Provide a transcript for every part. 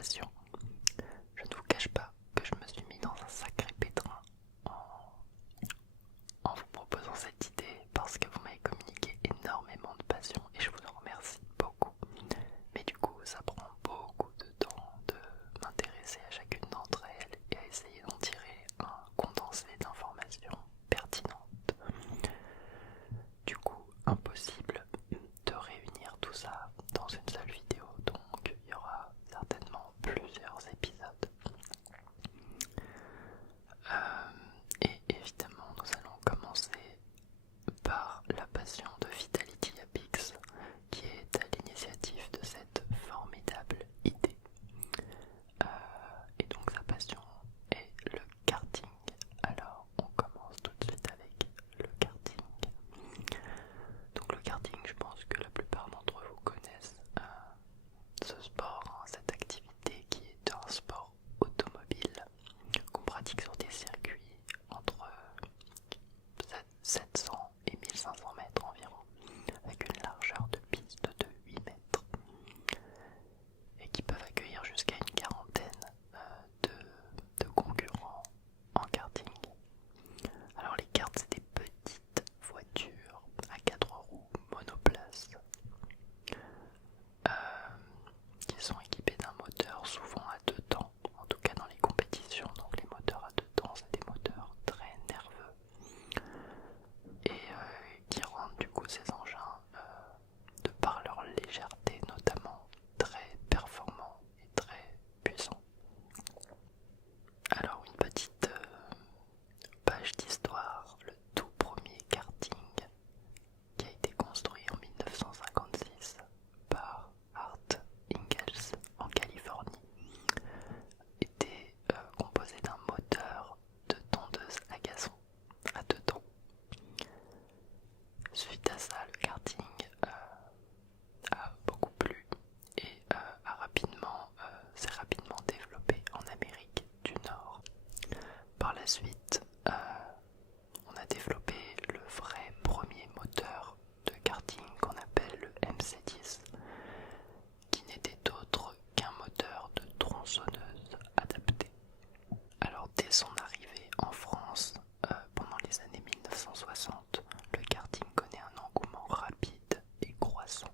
passion. Je ne vous cache pas que je me suis mis dans un sacré pétrin en vous proposant cette idée parce que vous m'avez communiqué énormément de passion et je vous en remercie beaucoup. Mais du coup, ça prend beaucoup de temps de m'intéresser à chacune d'entre elles et à essayer d'en tirer un condensé d'informations pertinentes. Du coup, impossible de réunir tout ça dans une seule vidéo, donc il y aura certainement plusieurs épisodes. Et évidemment, nous allons commencer par la passion de Vitality Apix, qui est à l'initiative de cette formidable idée. Et donc sa passion est le karting. Alors on commence tout de suite avec le karting. Donc le karting, je pense que la plupart d'entre vous connaissent ce sport, cette activité qui est un sport automobile qu'on pratique sur des circuits entre 700 et 1500 mètres environ, avec une largeur de piste de 8 mètres et qui peuvent accueillir jusqu'à une quarantaine de concurrents en karting. Alors les karts, c'est des petites voitures à 4 roues monoplace qui sont équipées d'un moteur souvent à 2 temps, en tout cas dans les compétitions. Donc les moteurs à 2 temps, c'est des moteurs très nerveux et qui rendent du coup ces engins, de par leur légèreté notamment, très performants et très puissants. Alors une petite page d'histoire, le tout premier karting qui a été construit en 1956 par Art Ingalls en Californie était composé d'un moteur de tondeuse à gazon à 2 temps. Suite à ça, le karting a beaucoup plu et s'est rapidement développé en Amérique du Nord. Par la suite, on a développé le vrai premier moteur de karting qu'on appelle le MC10, qui n'était autre qu'un moteur de tronçonneuse adapté. Alors dès son arrivée en France, pendant les années 1960, le karting connaît un engouement rapide et croissant.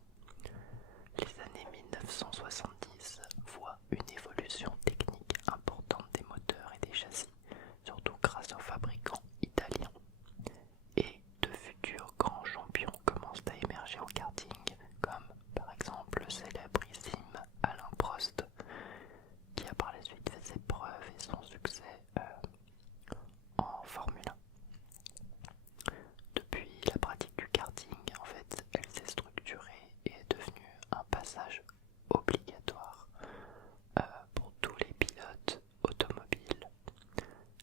Les années 1970 voient une évolution technique importante des moteurs et des châssis, surtout grâce aux fabricants italiens. Et de futurs grands champions commencent à émerger au karting, comme par exemple le célébrissime Alain Prost, qui a par la suite fait ses preuves et son succès en Formule 1. Depuis, la pratique du karting, en fait, elle s'est structurée et est devenue un passage obligatoire pour tous les pilotes automobiles.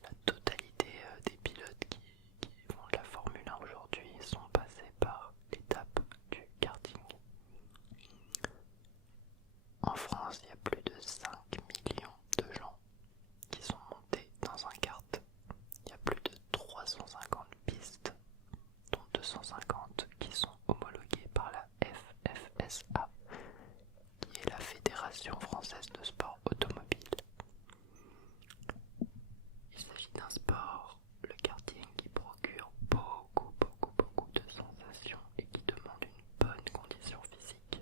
La totalité des pilotes qui font de la Formule 1 aujourd'hui sont passés par l'étape du karting. En France, il y a plus de 5 millions de gens qui sont montés dans un kart. Il y a plus de 350 pistes, dont 250 qui sont homologuées par la FFSA, qui est la Fédération française de sport automobile. Il s'agit d'un sport, le karting, qui procure beaucoup de sensations et qui demande une bonne condition physique.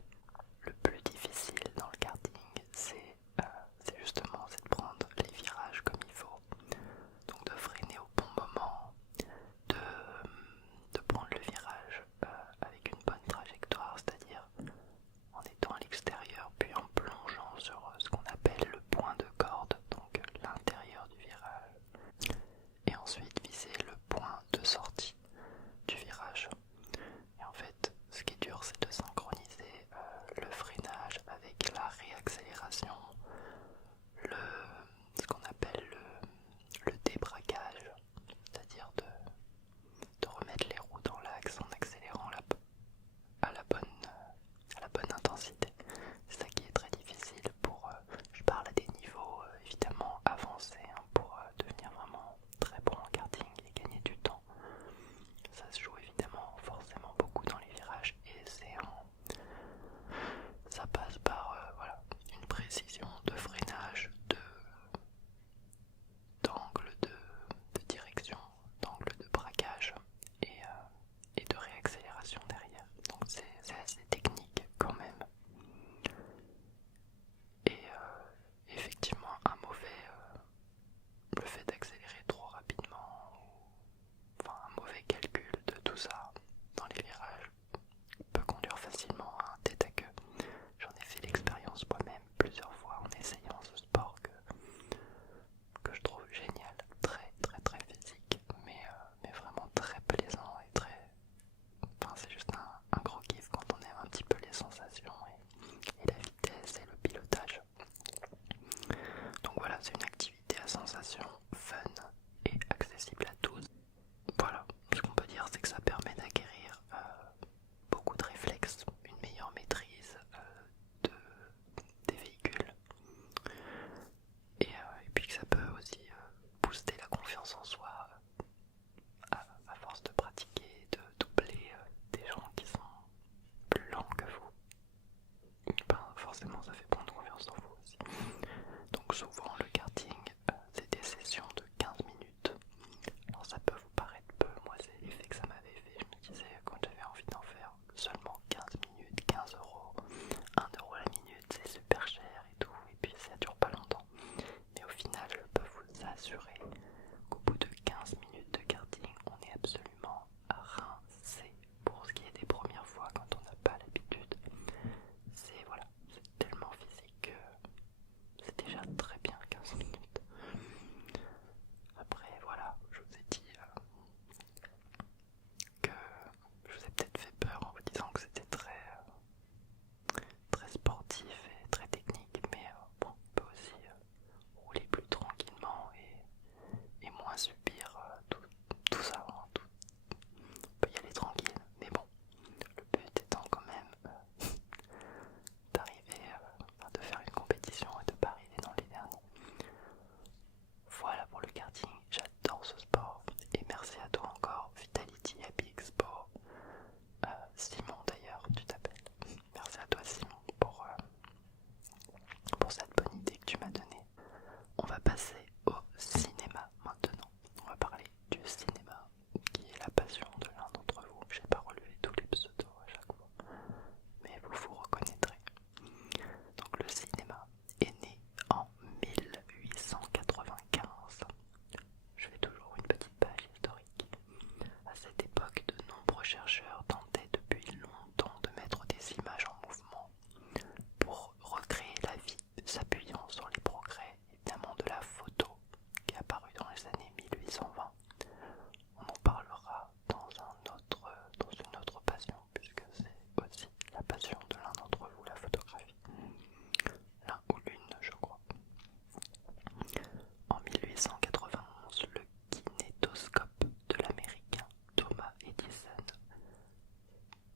Le plus difficile dans le karting, c'est justement de prendre les virages comme il faut, donc de freiner au bon moment, de prendre le virage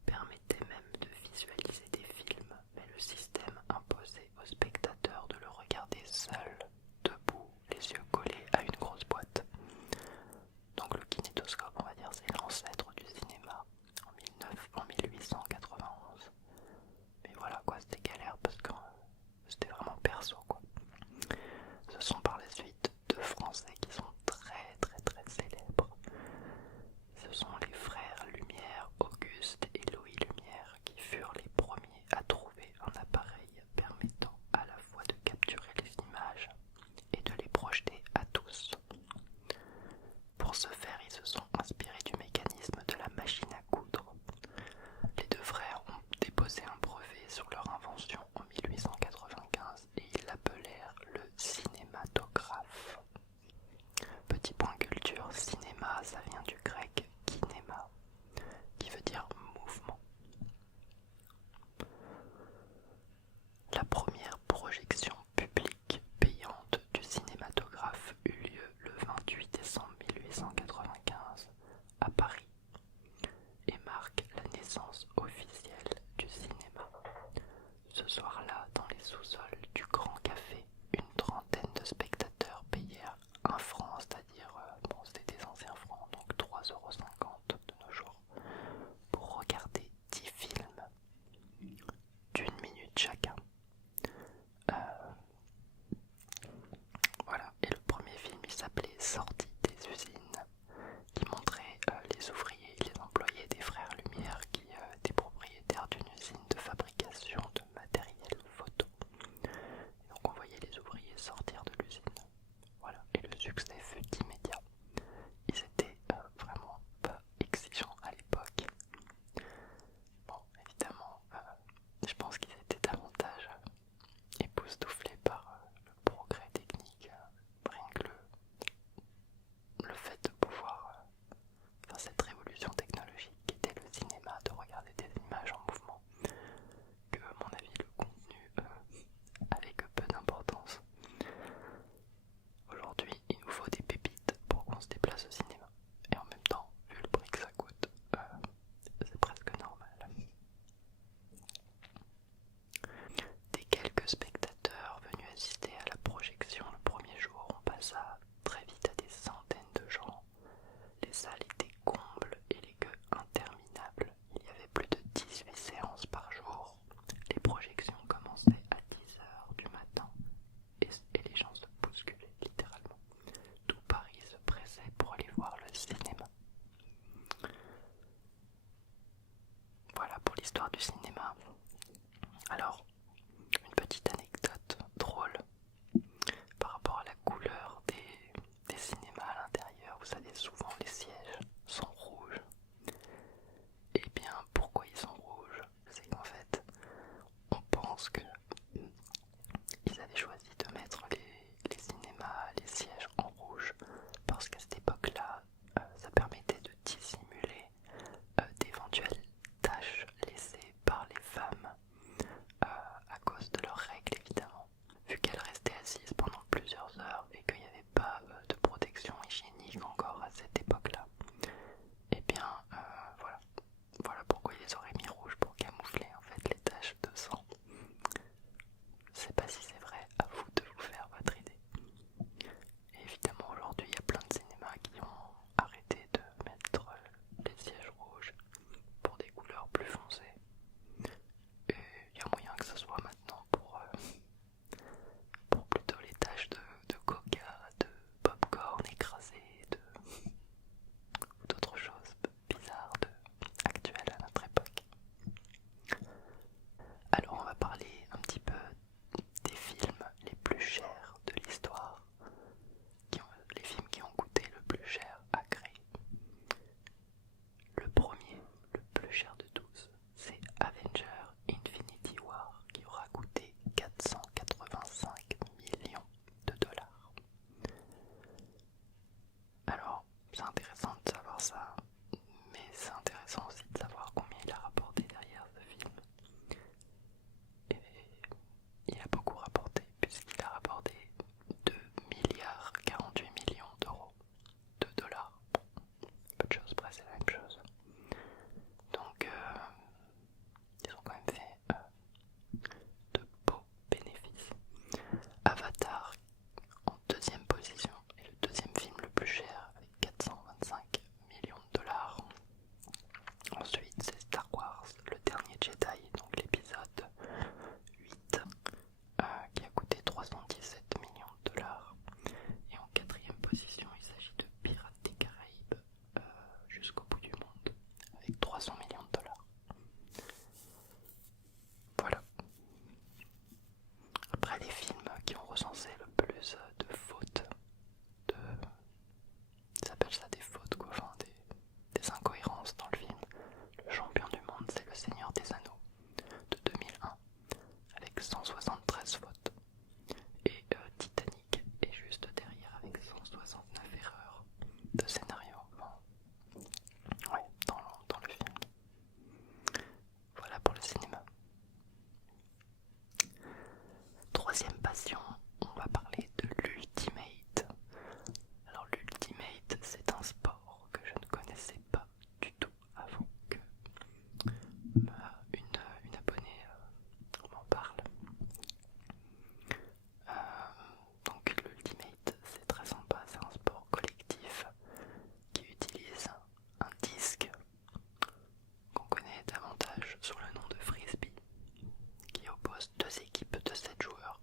permettait même de visualiser des films, mais le système imposait au spectateur de le regarder seul, debout, les yeux collés à une grosse boîte. Donc le kinétoscope, on va dire, c'est l'ancêtre du cinéma en 1891. Mais voilà quoi, c'était galère parce que c'était vraiment perso quoi. Ce sont par la suite deux Français qui sont très très très célèbres. Ce sont les frères Lumière, Auguste et Louis Lumière, qui furent les premiers à trouver un appareil permettant à la fois de capturer les images et de les projeter à tous. Pour ce faire, ils se sont inspirés du mécanisme de la machine à coudre. Les deux frères ont déposé un brevet sur leur invention en 1895 et ils l'appelèrent le cinématographe. Petit point culture, cinéma, ça vient du grec kinéma, qui veut dire mouvement. La première projection publique payante du cinématographe eut lieu le 28 décembre 1895 à Paris et marque la naissance officielle du cinéma. Ce soir-là, dans les sous-sols du Grand Café, une trentaine de spectateurs payèrent 1 franc, c'est-à-dire, c'était des anciens francs, donc 3,50 € de nos jours, pour regarder 10 films d'1 minute chacun. Voilà, et le premier film il s'appelait Sortie des usines, qui montrait les ouvriers et les employés des frères Lumière qui étaient propriétaires d'une usine de fabrication de matériel photo. Et donc on voyait les ouvriers sortir de l'usine. Voilà, et le succès fut immédiat. Ils étaient vraiment pas exigeants à l'époque. Bon, évidemment, je pense qu'ils étaient davantage époustouflés par le progrès technique, rien que le fait de pouvoir faire cette révolution technologique qui était le cinéma, de regarder des images en mouvement, que à mon avis le contenu avait que peu d'importance. Aujourd'hui, il nous faut des pépites pour qu'on se déplace au cinéma. Et en même temps, vu le prix que ça coûte, c'est presque normal. Des quelques spectateurs venus assister à la projection le premier jour, on passa très vite à des centaines de gens. Les salles étaient combles et les queues interminables. Il y avait plus de 18 séances par jour. Les projections commençaient à 10 h du matin et les gens se bousculaient littéralement. Tout Paris se pressait pour aller voir le cinéma. Voilà pour l'histoire du cinéma. Alors, une petite anecdote drôle par rapport à la couleur des cinémas à l'intérieur. Vous savez, souvent les sièges sont rouges. Et bien, pourquoi ils sont rouges? C'est qu'en fait, on pense que ils avaient choisi de mettre les cinémas, les sièges en rouge parce qu'à cette époque-là, ça permettait de dissimuler d'éventuelles taches laissées par les femmes à cause de leurs règles, illustration, on va parler de l'Ultimate. Alors l'Ultimate, c'est un sport que je ne connaissais pas du tout avant que une abonnée m'en parle. Donc l'Ultimate, c'est très sympa, c'est un sport collectif qui utilise un disque qu'on connaît davantage sous le nom de frisbee, qui oppose deux équipes de 7 joueurs.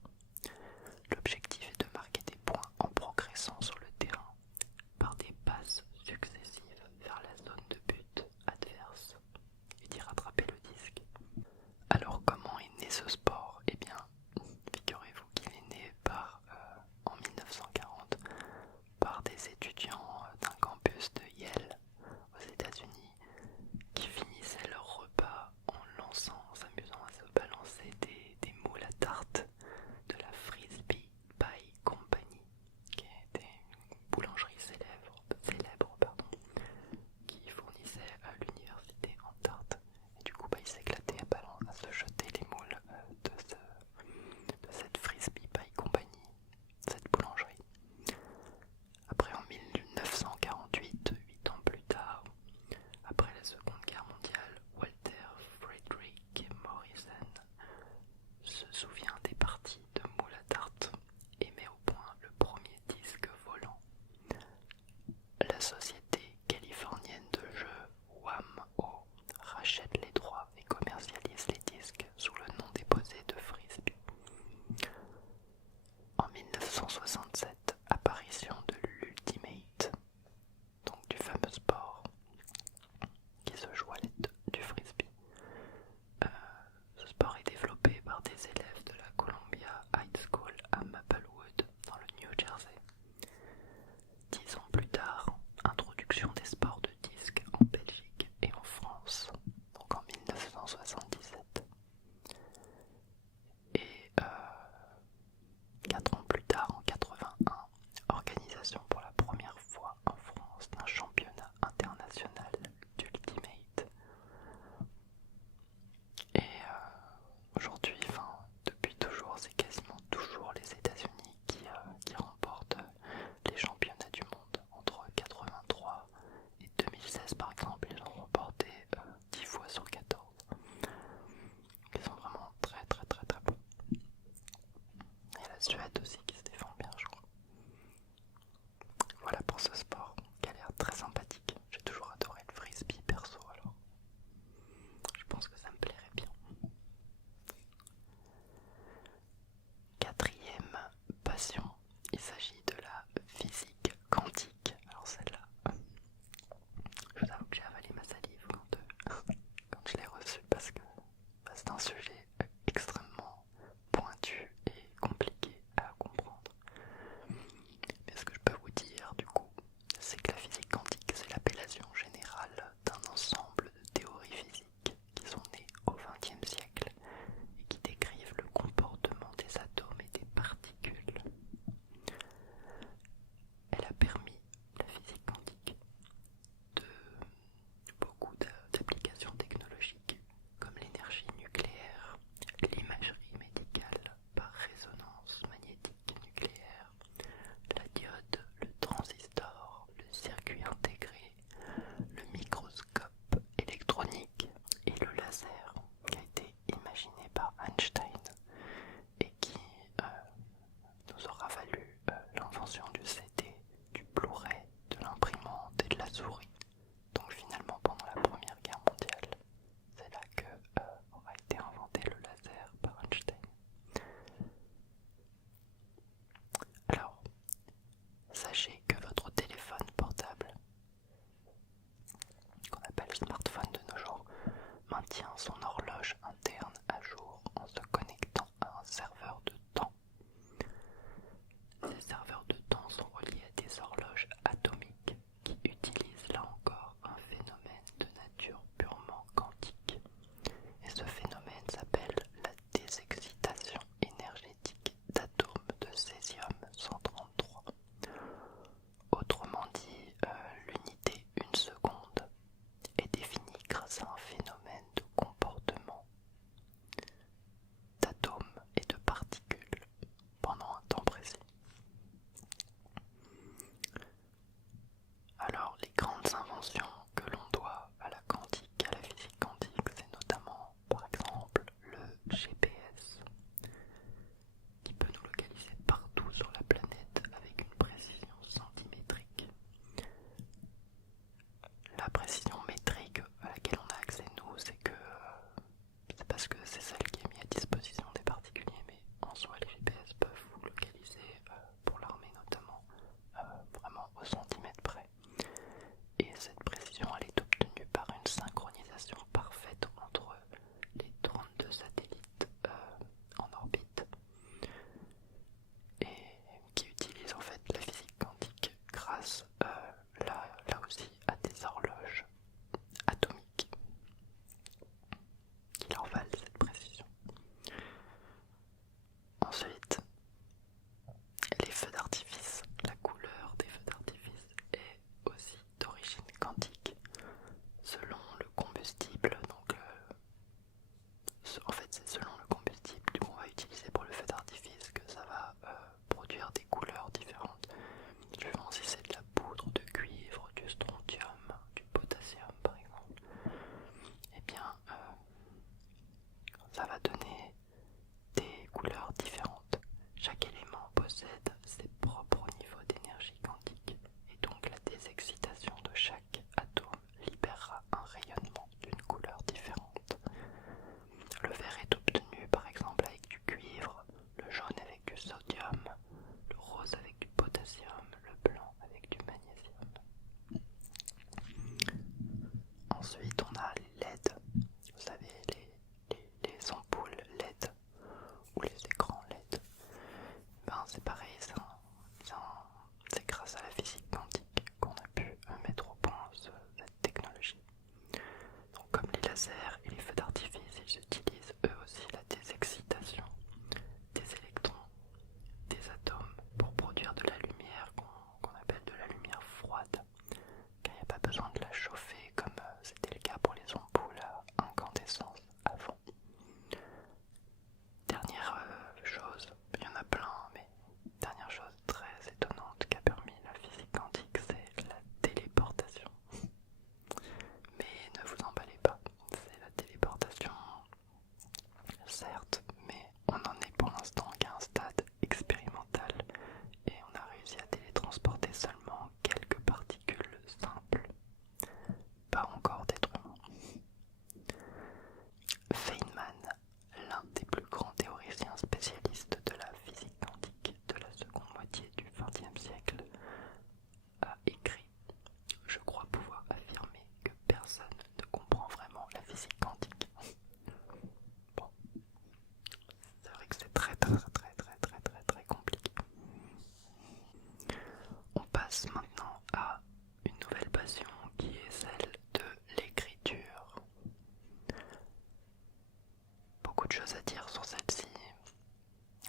de choses à dire sur celle-ci.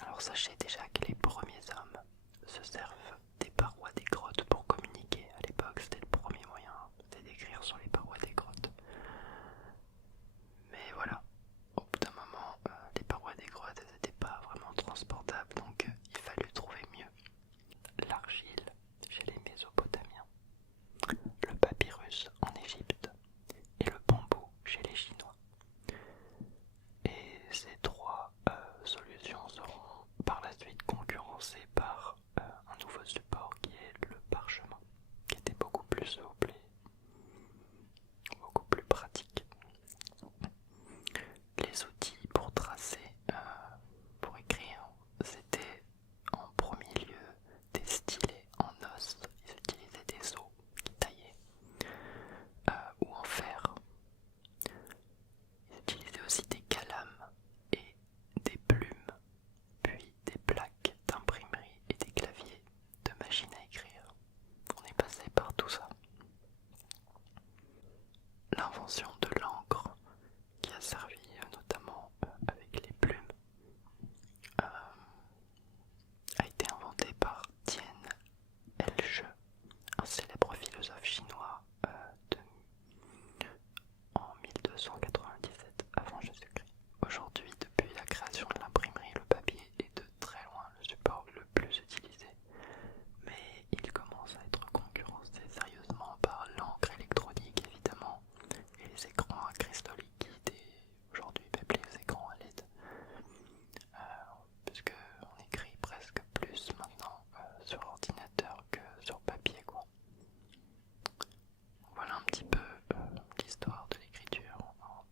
Alors sachez déjà que les premiers hommes se servent des parois des grottes pour communiquer. À l'époque, c'était le premier moyen, c'était d'écrire sur les parois des grottes. Mais voilà, au bout d'un moment, les parois des grottes n'étaient pas vraiment transportables, donc il fallut trouver mieux. L'argile chez les Mésopotamiens, le papyrus en Égypte et le bambou chez les Chinois. Et ces trois solutions seront par la suite concurrencées par un nouveau support qui est le parchemin, qui était beaucoup plus souple et beaucoup plus pratique. Les outils pour tracer, pour écrire, c'était en premier lieu des stylets en os. Ils utilisaient des os qui taillaient ou en fer. Ils utilisaient aussi des calames et des plumes, puis des plaques d'imprimerie et des claviers de machines à écrire. On est passé par tout ça. L'invention de l'encre, qui a servi notamment avec les plumes, a été inventée par Tien Elche, un célèbre philosophe chinois en 1297 avant Jésus-Christ. Aujourd'hui, depuis la création de l'imprimerie, le papier est de très loin le support le plus utilisé, mais il commence à être concurrencé sérieusement par l'encre électronique évidemment, et les écrans à cristaux liquides, et aujourd'hui même les écrans à LED, puisque on écrit presque plus maintenant sur ordinateur que sur papier quoi. Voilà un petit peu l'histoire de l'écriture en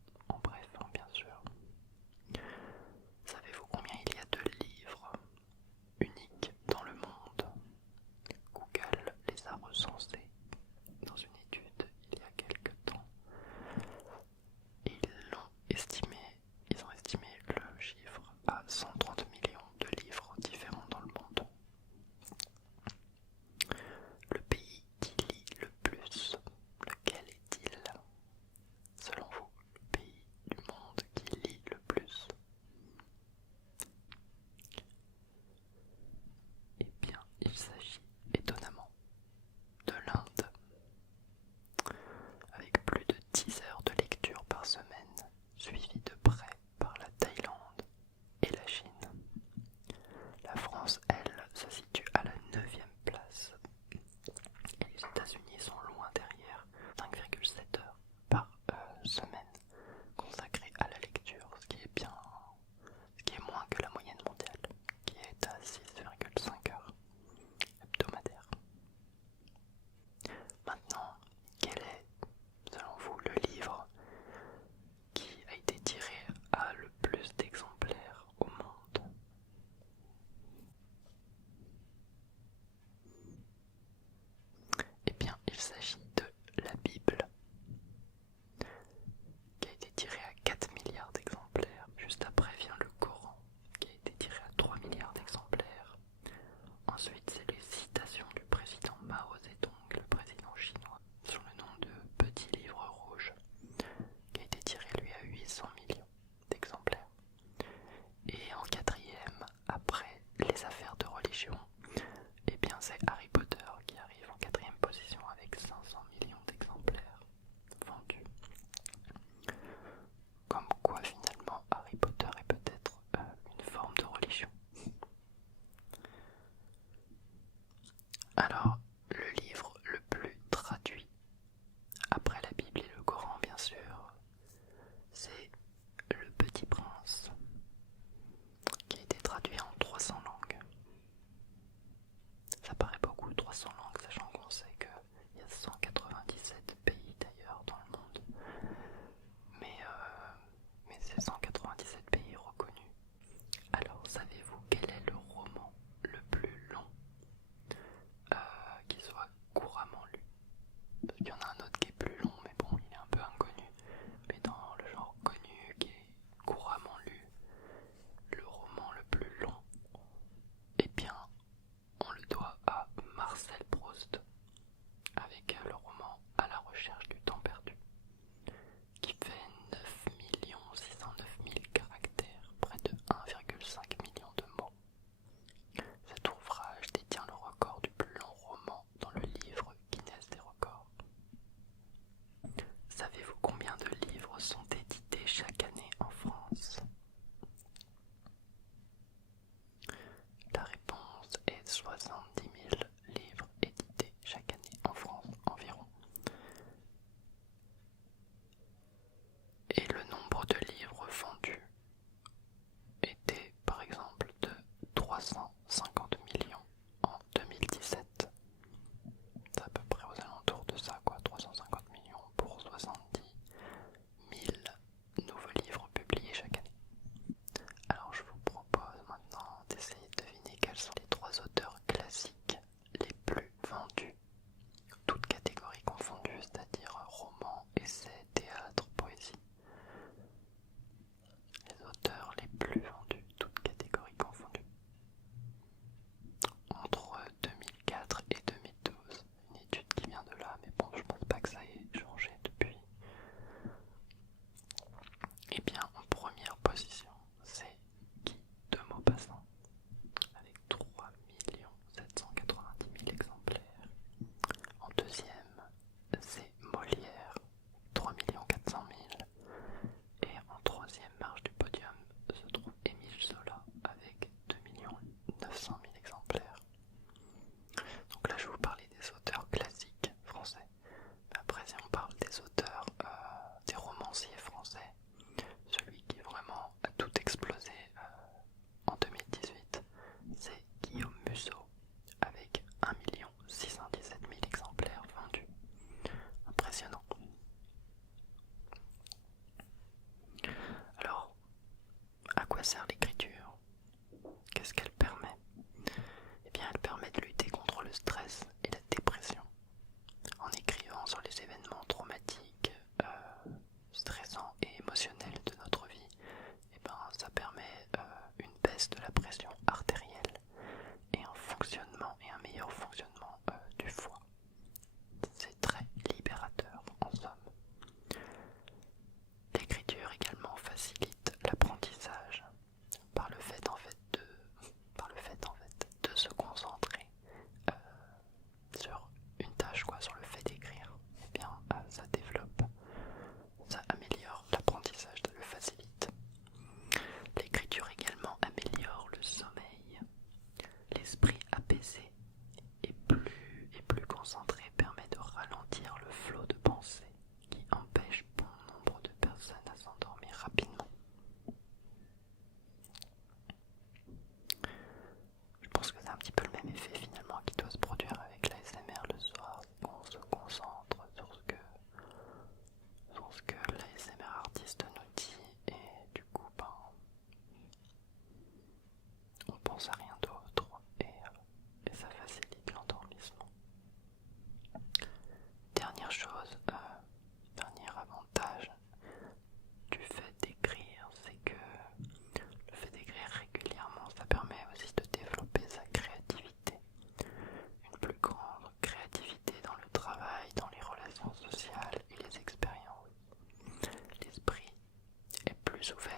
plus ouvert